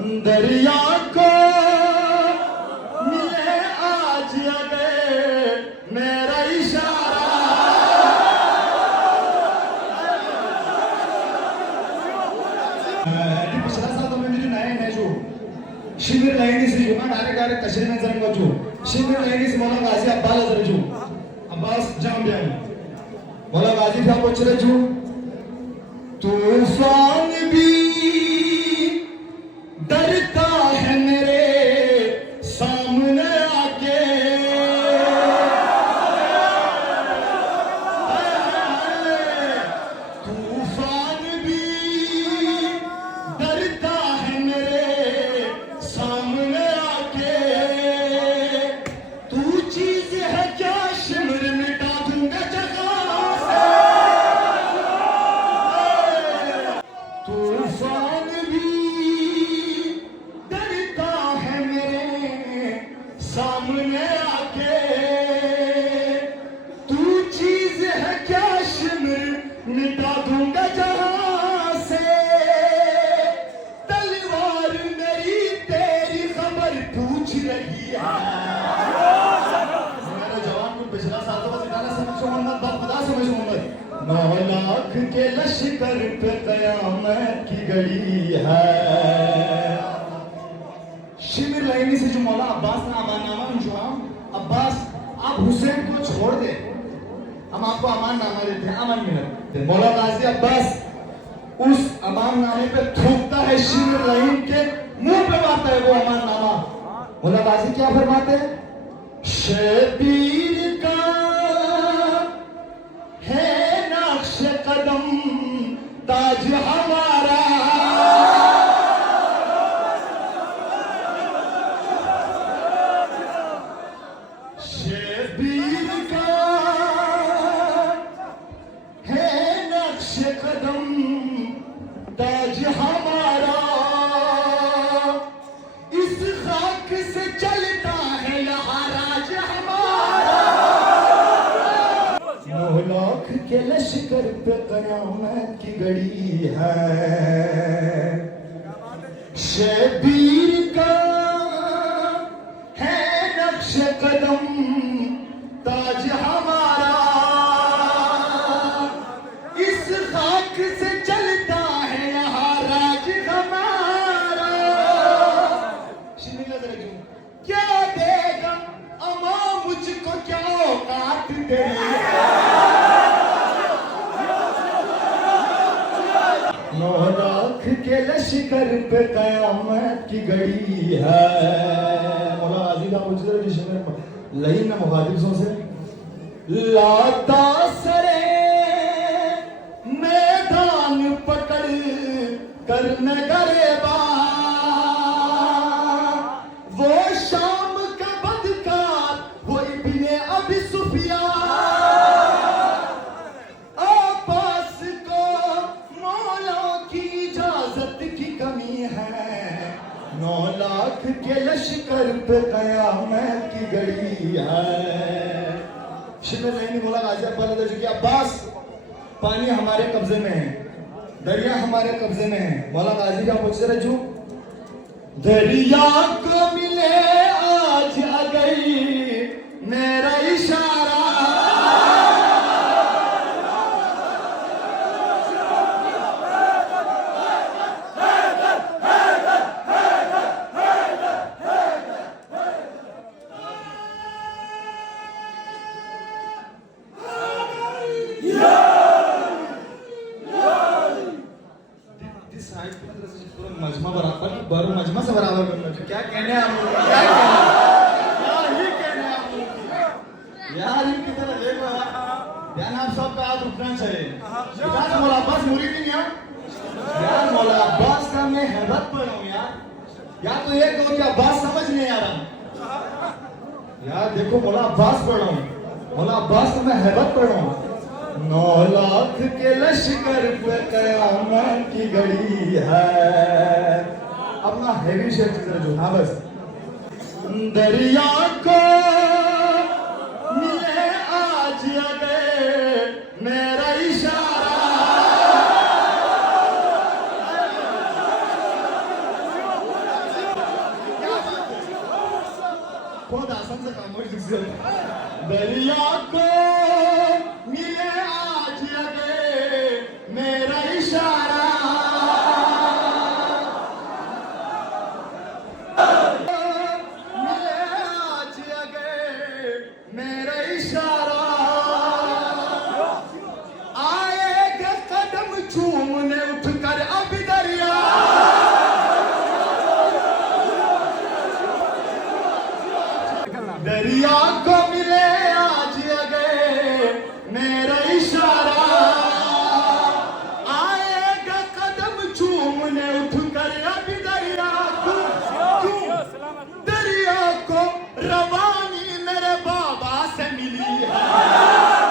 दरिया को मिले आज अगर मेरा इशारा। पिछला साल तो मैं नए नए जो शिविर लाइनी से जो मैं डायरेक्ट तशरीह में जरूंगा जो शिविर लाइनी से मौला गाजी अब्बास जरूर जो अब्बास जाम जाम मौला गाजी था पूछ रहे जो तूफान भी डरता है मेरे सामने आके। तूफान भी डरता है मेरे सामने आके। तू चीज है क्या शिमर मिटा दूंगा जगह से। तूफान भी डरता है मेरे सामने आके। तू चीज है क्या शिमर मिटा दूंगा जहां से। तलवार मेरी तेरी खबर पूछ रही है। मेरा जवान को पिछला साल तो बस गाना समझो मोहम्मद बाप खुदा समझो मोहम्मद। 9 लाख के लश्कर पे कयामत की घड़ी है। शिविर लाइनी से जो मौला अब्बास ने अमान नामा जो अब्बास आप हुसैन को छोड़ दे हम आपको अमान नामा देते हैं अमान मिनट। मौला गाजी अब्बास उस अमान नामे पे थूकता है शिविर लाइन के मुंह पे मारता है वो अमान नामा। मौला गाजी क्या फरमाते हैं शबीर का है नक्श कदम ताज हमारा। शबीर का है नक्श कदम ताज हमारा। इस खाक से चलता है यहाँ राज हमारा। 9 लाख के लश्कर पे कयामत की घड़ी है। शबीर का है नक्श कदम ताज हमारा। इस खाक से चलता है यहाँ राज हमारा। क्या देगा अमा मुझको क्या औकात दे। 9 लाख के लश्कर पे कयामत की घड़ी है। मौला गाजी का पूछ रहे जिसमें लई ना मुखातिब से लाता सरे मैदान पकड़ कर नगरेबा। वो शाम का बदकार वो इब्ने अबी सुफियान। अब्बास को मौला की इजाजत की कमी है। 9 लाख के लश्कर पे कयामत की घड़ी है। शिविर लाइनी बोला गाजी अब्बास कि अब्बास पानी हमारे कब्जे में है दरिया हमारे कब्जे में है। मौला गाजी का पूछ रहे जो दरिया को मिले आज अगर मेरा इशारा। मजमा बराबर मजमा से बराबर करना चाहिए। क्या कहने हैं आप लोग क्या ही कहने हैं आप लोग यार इनकी तरह देखो यार आप सबका हाथ उठना चाहिए। यार मौला अब्बास मुरीद नहीं यार मौला अब्बास का मैं हैबत पर हूँ यार तो ये कहो कि अब्बास समझ नहीं आ रहा यार। देखो मौला अब्बास पढ़ रहा हूँ मौला अब्बास का मैं हैबत पढ़ रहा हूँ। 9 लाख के लश्कर पे कयामत की घड़ी है। अपना हैवी शेर जो हाँ बस दरिया को मिले आज अगर मेरा इशारा। खुद आसान से खामोश दिख से दरिया को मिले आज लगे मेरा इशारा मिले आज लगे मेरा इशारा आएगा कदम चूमने उठकर अब दरिया दरिया को मिले आज लगे मेरा इशारा आएगा कदम चूमने उठकर अब दरिया को दरिया को रवानी मेरे बाबा से मिली है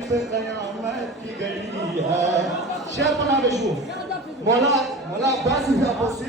कयामत की घड़ी है शेर बना बेशु मौला अब्बास भी आपसे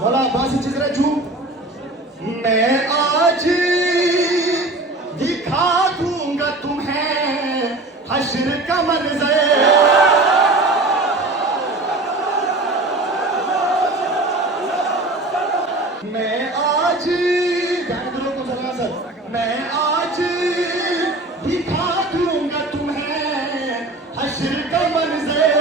मौला अब्बास चित्रा जो मैं आज दिखा दूंगा तुम्हें हश्र का मंजर मैं आज गांधीलों को सलाम सर मैं आज दिखा दूंगा तुम्हें हश्र का मंजर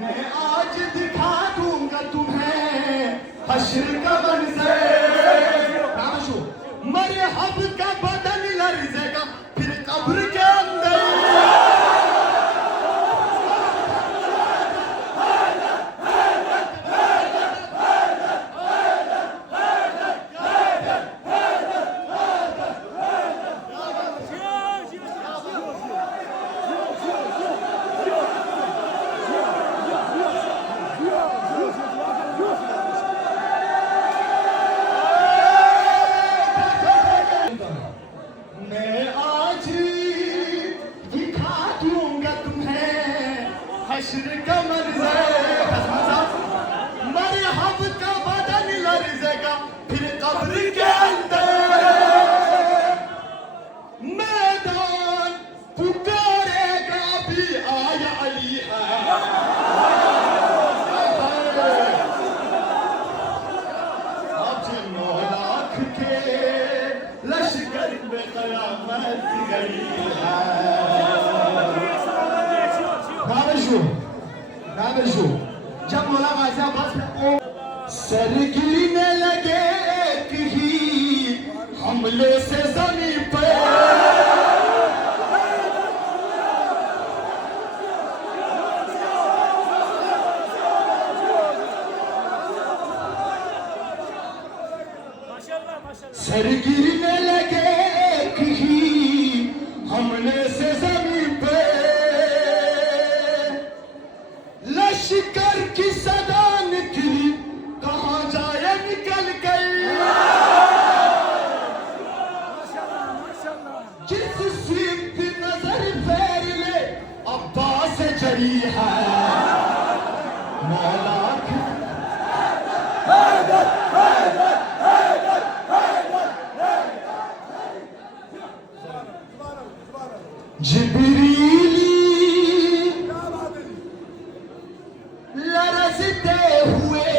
मैं आज दिखा दूंगा तुम्हें हश्र का मंजर मरहब का बदन लर्ज़ेगा फिर कब्र के अंदर हश्र का मंजर मरहब का बदन लर्ज़ेगा फिर कब्र के अंदर मैदान पुकारेगा भी आया अली है अब जिन्नो लाख के लश्कर में कयामत की घड़ी है नाबेशु जब मौला गाज़ी अब्बास को सर गिरने लगे एक ही हमले से ज़मीन पर सर गिरने लगे एक ही हमले से ज़मीन पे लश्कर की सदा निकली कहाँ जाए निकल गई जिस सिर्फ नजर फेर ले अब्बास जरी है मौला जिब्रीली लरज़ते हुए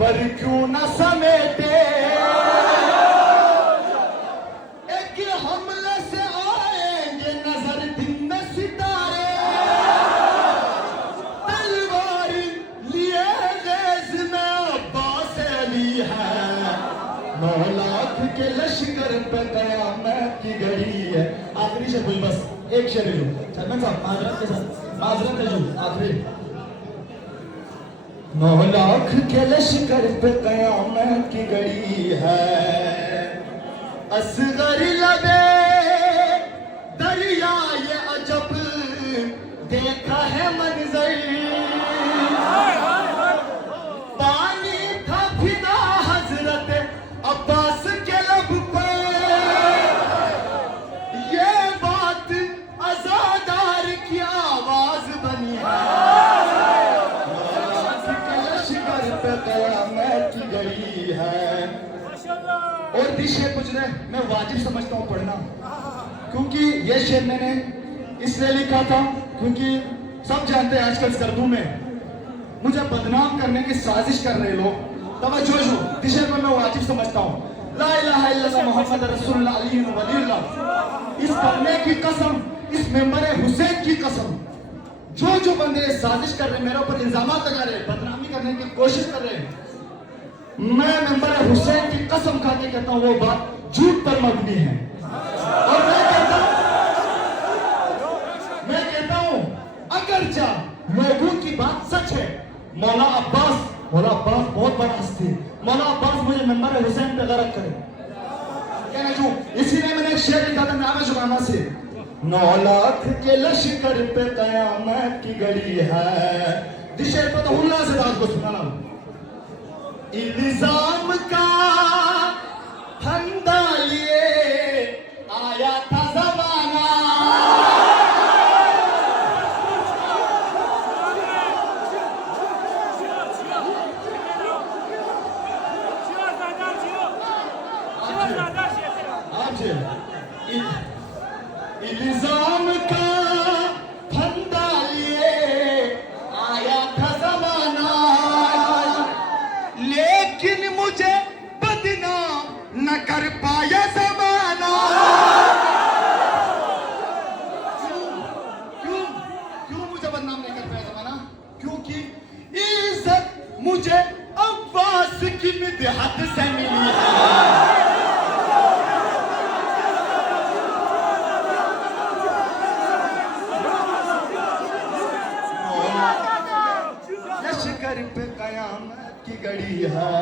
पर क्यों न समेटे एक हमले से आएंगे नजर दिन में सितारे तलवार लिए गेज में अब्बास अली है मौला के लश्कर पे कयामत की घड़ी है आखिरी शेर बोल बस एक शेर लो चलमन साहब माजरत के साथ माजरत है जो आखिरी 9 लाख के लश्कर पे कयामत की घड़ी है असगर लबे दरिया ये अजब देखा है मंजर पानी था फिदा हजरत अब्बास के लब पर और भी शेर गुजरे मैं वाजिब समझता हूँ पढ़ना, क्योंकि ये शेर मैंने इसलिए लिखा था क्योंकि सब जानते हैं आजकल स्कर्दू में मुझे बदनाम करने की साजिश कर रहे लोग। तवज्जो जो इस शेर को मैं वाजिब समझता हूँ। ला इलाहा इल्लल्लाह मोहम्मद रसूलुल्लाह अली वलीउल्लाह। इस कलमे की कसम, इस मेंबर हुसैन की कसम, जो बंदे साजिश कर रहे हैं, मेरे ऊपर इल्जामात लगा रहे हैं, बदनामी करने की कोशिश कर रहे हैं, मैं मेंबर हुसैन की कसम खा के कहता हूँ वो बात झूठ पर मबनी है। और मैं कहता हूँ अगर जा लोगों की बात सच है, मौला अब्बास बहुत बड़ा हस्ती है, मौला अब्बास मुझे मेंबर हुसैन पे गरक करे क्या मैं झूठ। इसीलिए मैंने एक शेर लिखा था नाम जुबाना से, 9 लाख के लश्कर पे कयामत की घड़ी है। जिस शेर को तो हुल्ला से दास को सुनाना, इल्जाम का फंदा लिए आया था जमाना, इल्जाम का फंदा लिए आया था जमाना, लेकिन मुझे बदनाम न कर पाया जमाना। क्यों मुझे बदनाम नहीं कर पाया जमाना? क्योंकि इज्जत मुझे अब्बास की मिदहत से मिली है। लश्कर पे कयामत की घड़ी है,